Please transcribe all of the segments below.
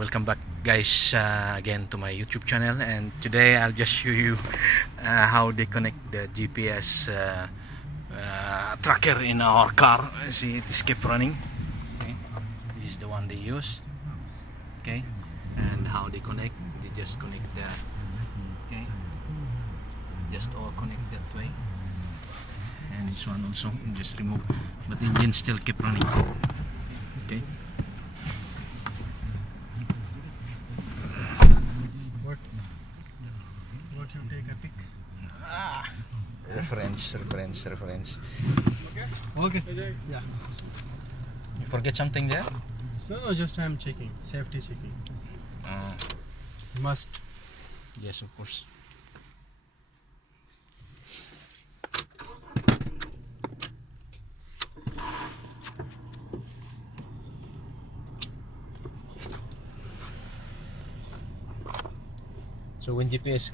Welcome back guys again to my YouTube channel, and today I'll just show you how they connect the GPS tracker in our car. See, it is keep running. Okay. This is the one they use. Okay, and how they connect, they just connect that. Okay, just all connect that way, and this one also just remove, but the engine still keep running. Okay. What you take a pic? Reference. Okay. Yeah. You forget something there? No, just I'm checking. Safety checking. Must. Yes, of course. So when GPS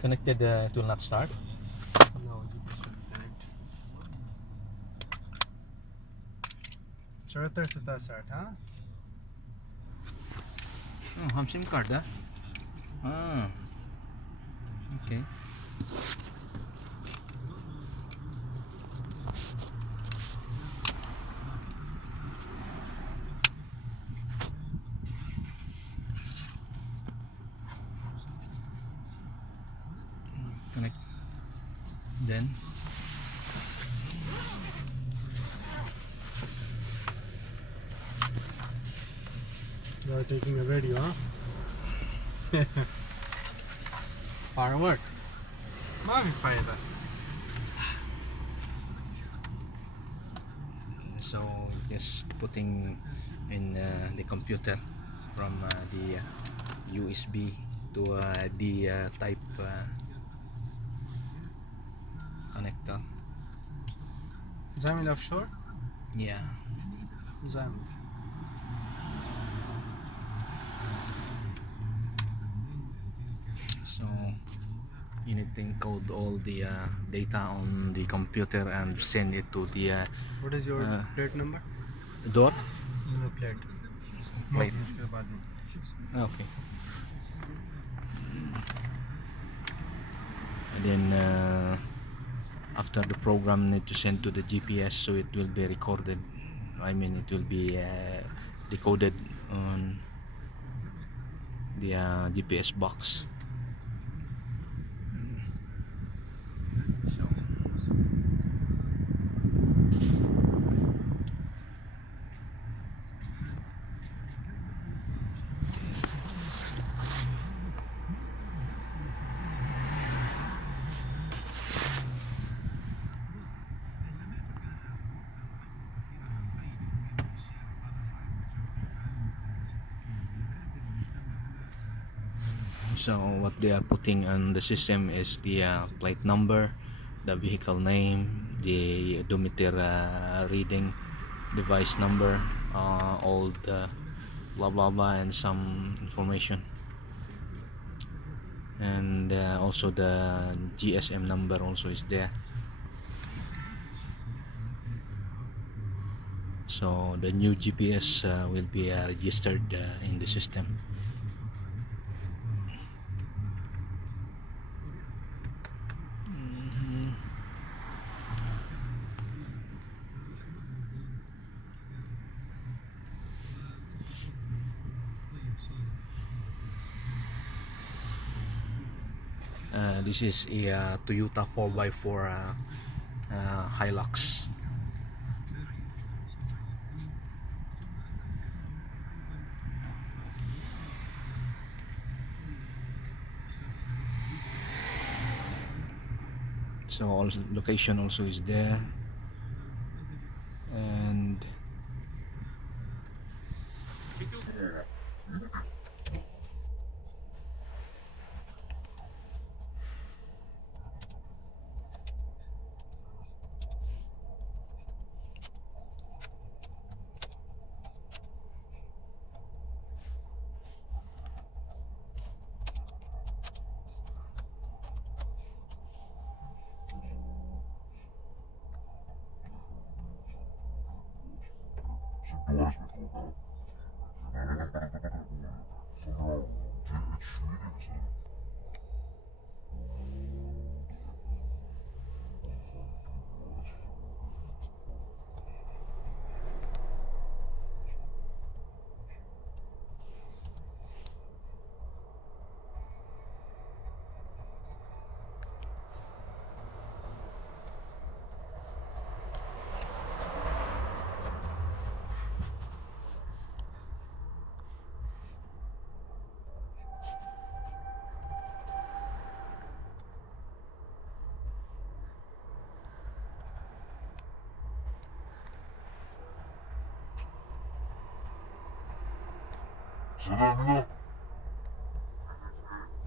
connected, it will not start. No, GPS will connect. चौहत्तर सत्तर साठ हाँ Oh, हम SIM card ah. Okay. Connect. Then you are taking a video huh forward ما في فايدة so just putting in the computer from the USB to the type connector. زامل offshore Yeah. زامل So you need to encode all the data on the computer and send it to the what is your plate number door. no plate Plate. उसके बाद में Okay. And then after the program need to send to the GPS, so it will be recorded. I mean, it will be decoded on the GPS box. So So what they are putting on the system is the plate number, the vehicle name, the odometer reading, device number, all the blah blah blah, and some information, and also the GSM number also is there. So the new GPS will be registered in the system. This is a Toyota 4x4 Hilux. So all location also is there, and Dois me contar. سلامنا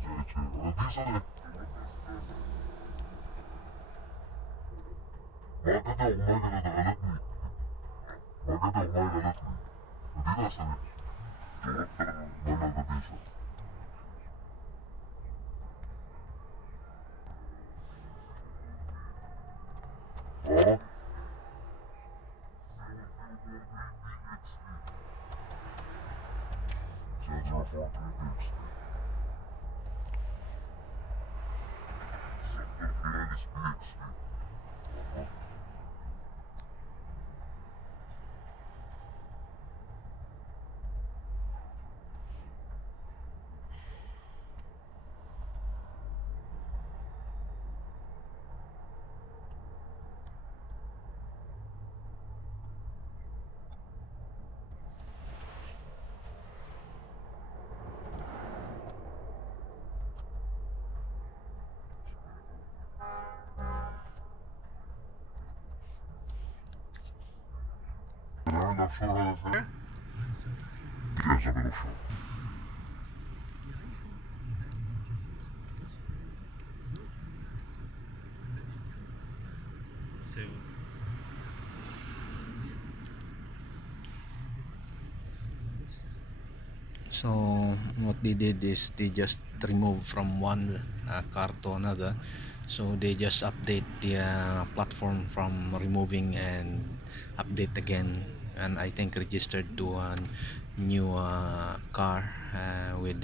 رئيسة ما قدر وما قدر غلطني ما قدر وما غلطني مدينة سنة جوكتر وانا قديسة اه Zero 4 3 Sector Pianis PXP أنا عندك شو هذا سنة؟ جاهزة بالوشو So what they did is they just remove from one car to another, so they just update the platform from removing and update again, and I think registered to a new car with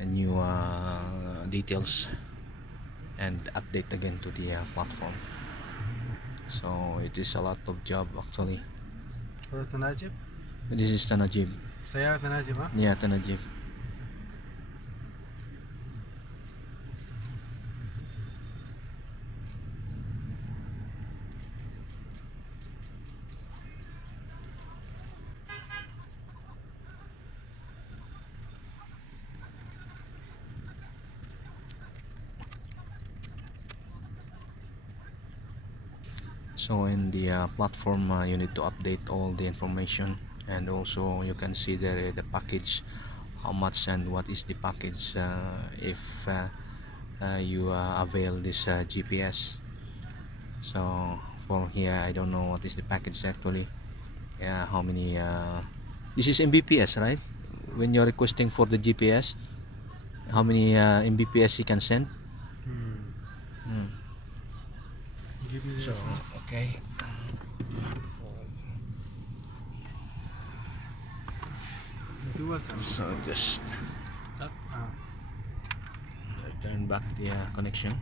new details, and update again to the platform. So it is a lot of job actually. هذا تناجب؟ This is Tanajib. سيارة تناجب ها؟ Yeah, Tanajib. So in the platform you need to update all the information, and also you can see there the package, how much and what is the package if you avail this GPS. So for here I don't know what is the package actually. Yeah, how many this is Mbps, right? When you're requesting for the GPS, how many Mbps you can send? Give me So okay, do us so just turn back the connection.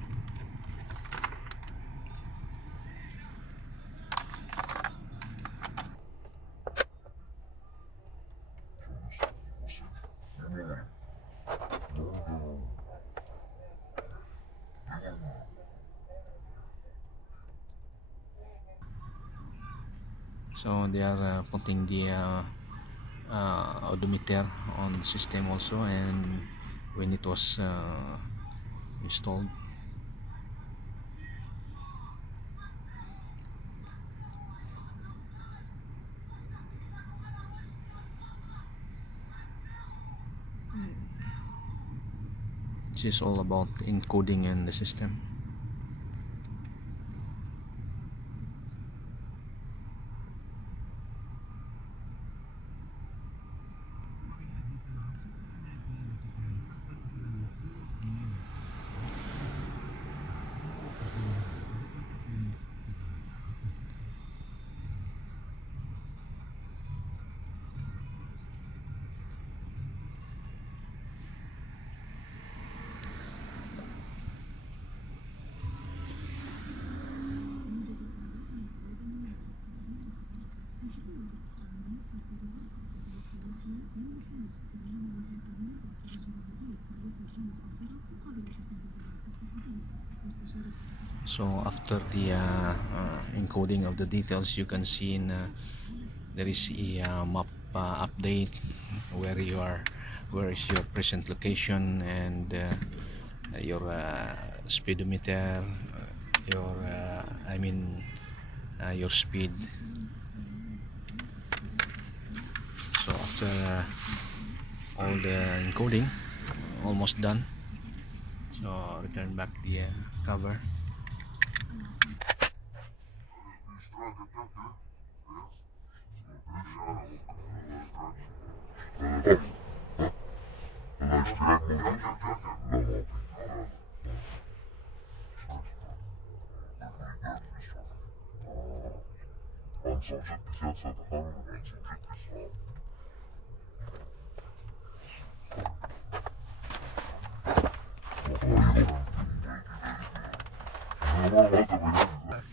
So they are putting the odometer on the system also, and when it was installed. This is all about encoding in the system. So after the encoding of the details, you can see in there is a map update where you are, where is your present location, and your speedometer, your your speed. So after all the encoding almost done, so return back the cover.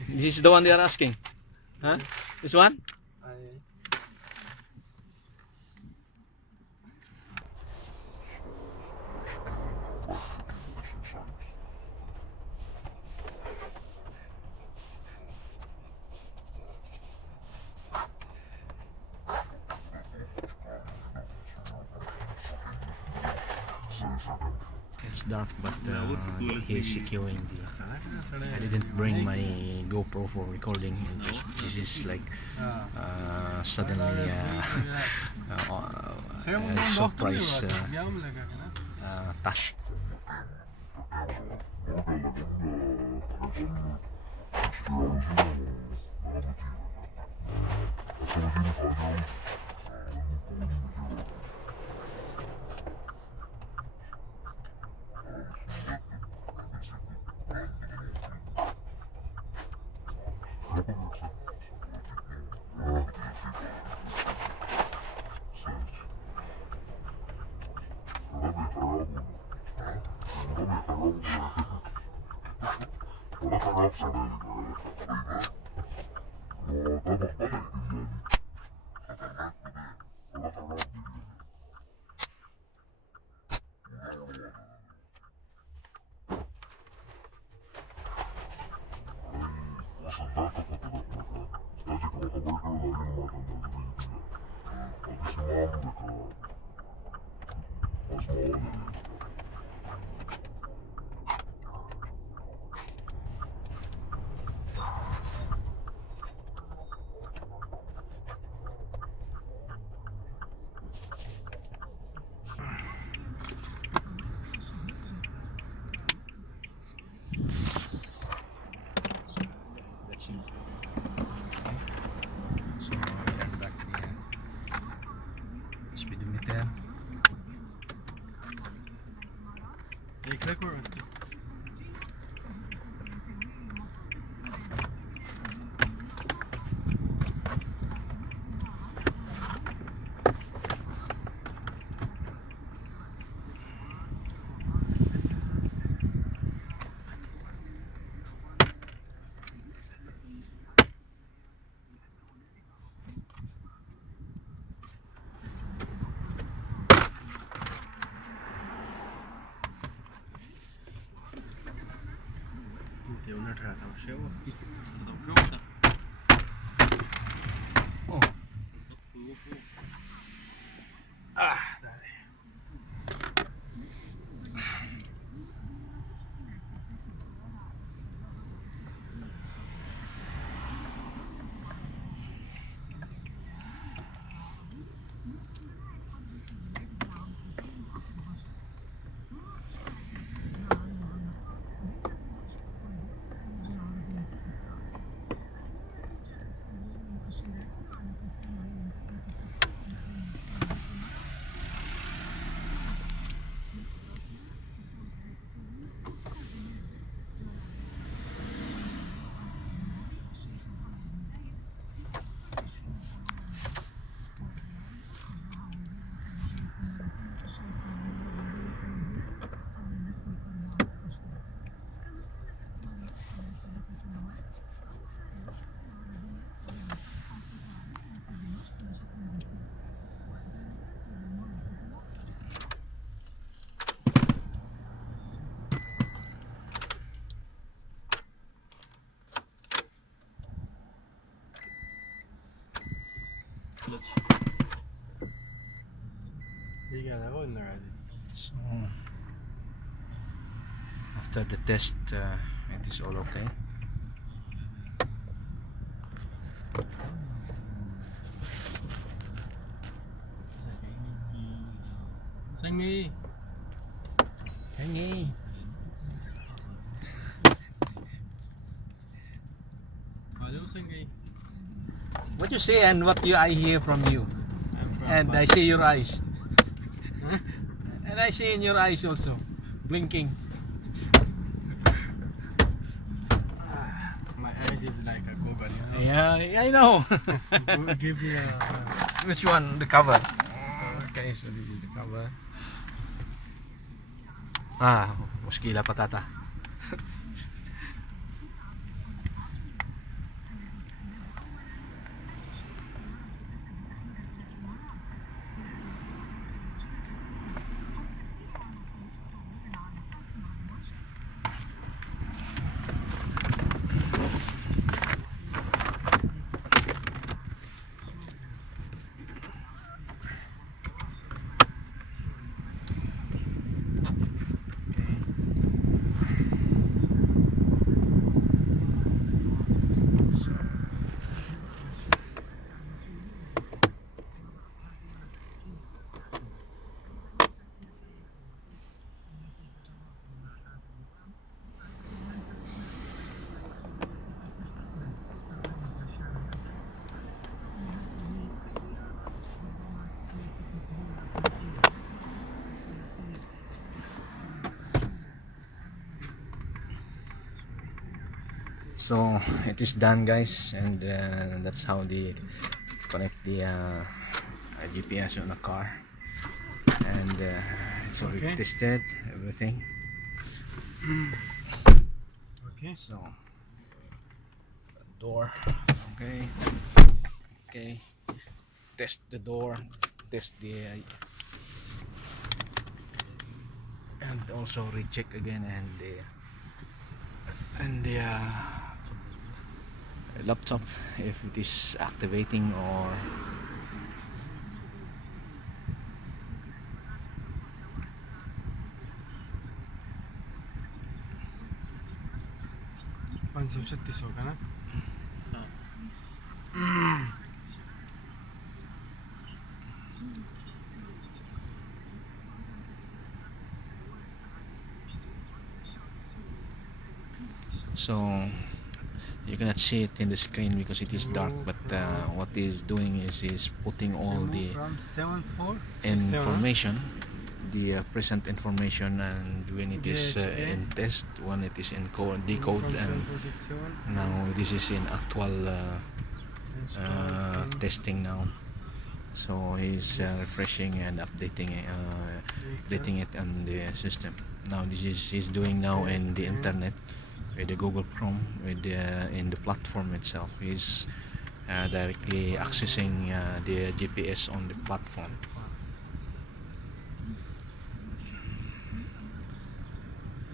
This is the one they are asking, huh? This one? It's dark, but he is securing the. I didn't bring my GoPro for recording. This is like suddenly surprise task. So return back the speedometer. Oh. clutch. ठीक है लगा इन लगा दी So after the test, it is all okay. संगी Hey. आ जाओ संगी What you say and what I hear from you, I'm from and I Pakistan. see your eyes, Huh? and I see in your eyes also blinking. My eyes is like a Google, you know? Yeah, I know. Give me a Which one? The cover. Okay, so this is the cover. Muskila patata. So it is done, guys, and that's how they connect the GPS on a car, and it's already Okay. tested everything. Okay. So door, okay, okay, test the door, test the and also recheck again, and the laptop, if it is activating or पाँच सौ छत्तीस होगा ना so you cannot see it in the screen because it is dark, but what is doing is putting all the from 74 information, the present information, and when it is DHA. in test, when it is in decode, and now this is in actual testing now. So he's refreshing and updating it on the system. Now this is he's doing now in the internet with the Google Chrome, with in the platform itself. He's directly accessing the GPS on the platform.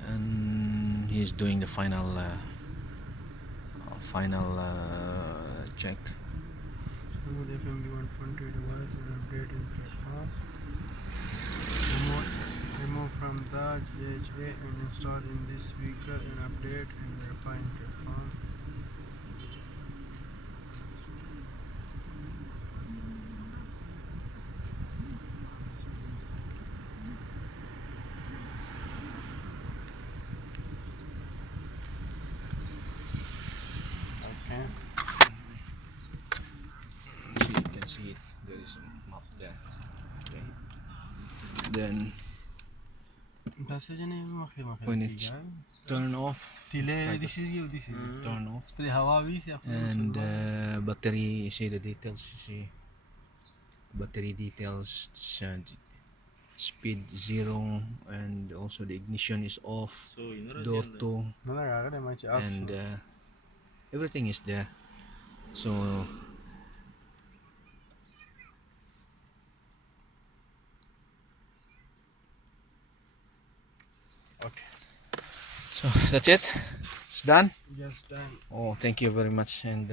And he's doing the final check. Remove FMB 1.2 device and update in platform. Remove from the DHA and install in this speaker and update and verify in platform. Okay. See, you can see it. There is a map there. Okay. Then when it's turn off, try to This is you, this is you. turn off, Play Hawaii, and battery. You see the details. You see battery details. Speed 0, and also the ignition is off. Door 2, and everything is there. So Okay. so that's it. It's done. Yes, done. Oh, thank you very much, and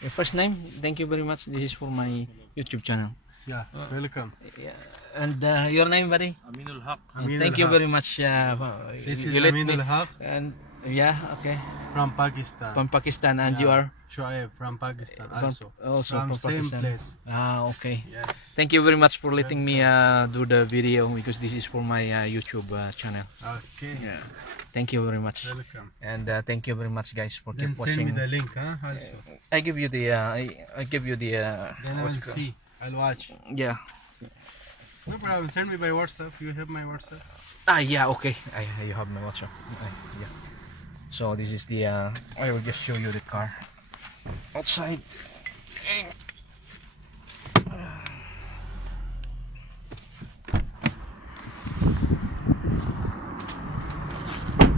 Your first name? Thank you very much. This is for my YouTube channel. Yeah, welcome. Yeah. And your name, buddy? Aminul Haq. Thank you very much. This is you let Aminul me- Haq And yeah, okay. from Pakistan. From Pakistan, and you Yeah. are Shoaib from Pakistan from- also. from same Pakistan. place. Okay. Yes. Thank you very much for letting me do the video because this is for my YouTube channel. Okay. Yeah. Thank you very much. Welcome. And thank you very much, guys, for Then keep send me watching. the link, huh? Also. I give you the I give you the Then I what will you call- see. I'll watch. Yeah. No problem. Send me by WhatsApp. You have my WhatsApp. Yeah, okay. You have my WhatsApp. Yeah. So this is the I will just show you the car outside.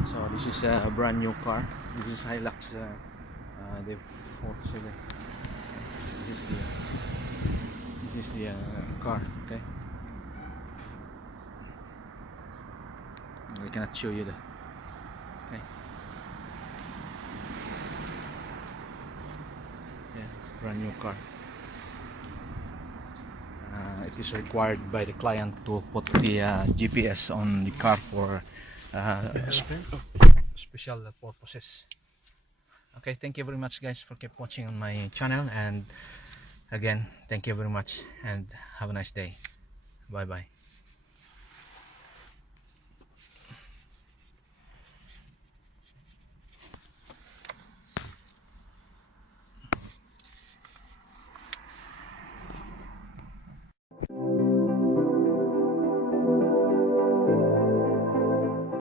So this is a brand new car. This is Hilux the 47. This is the car. Okay. We cannot show you the. Okay. Yeah, brand new car. It is required by the client to put the GPS on the car for special purposes. Okay, thank you very much, guys, for keep watching on my channel, and again, thank you very much, and have a nice day. Bye bye.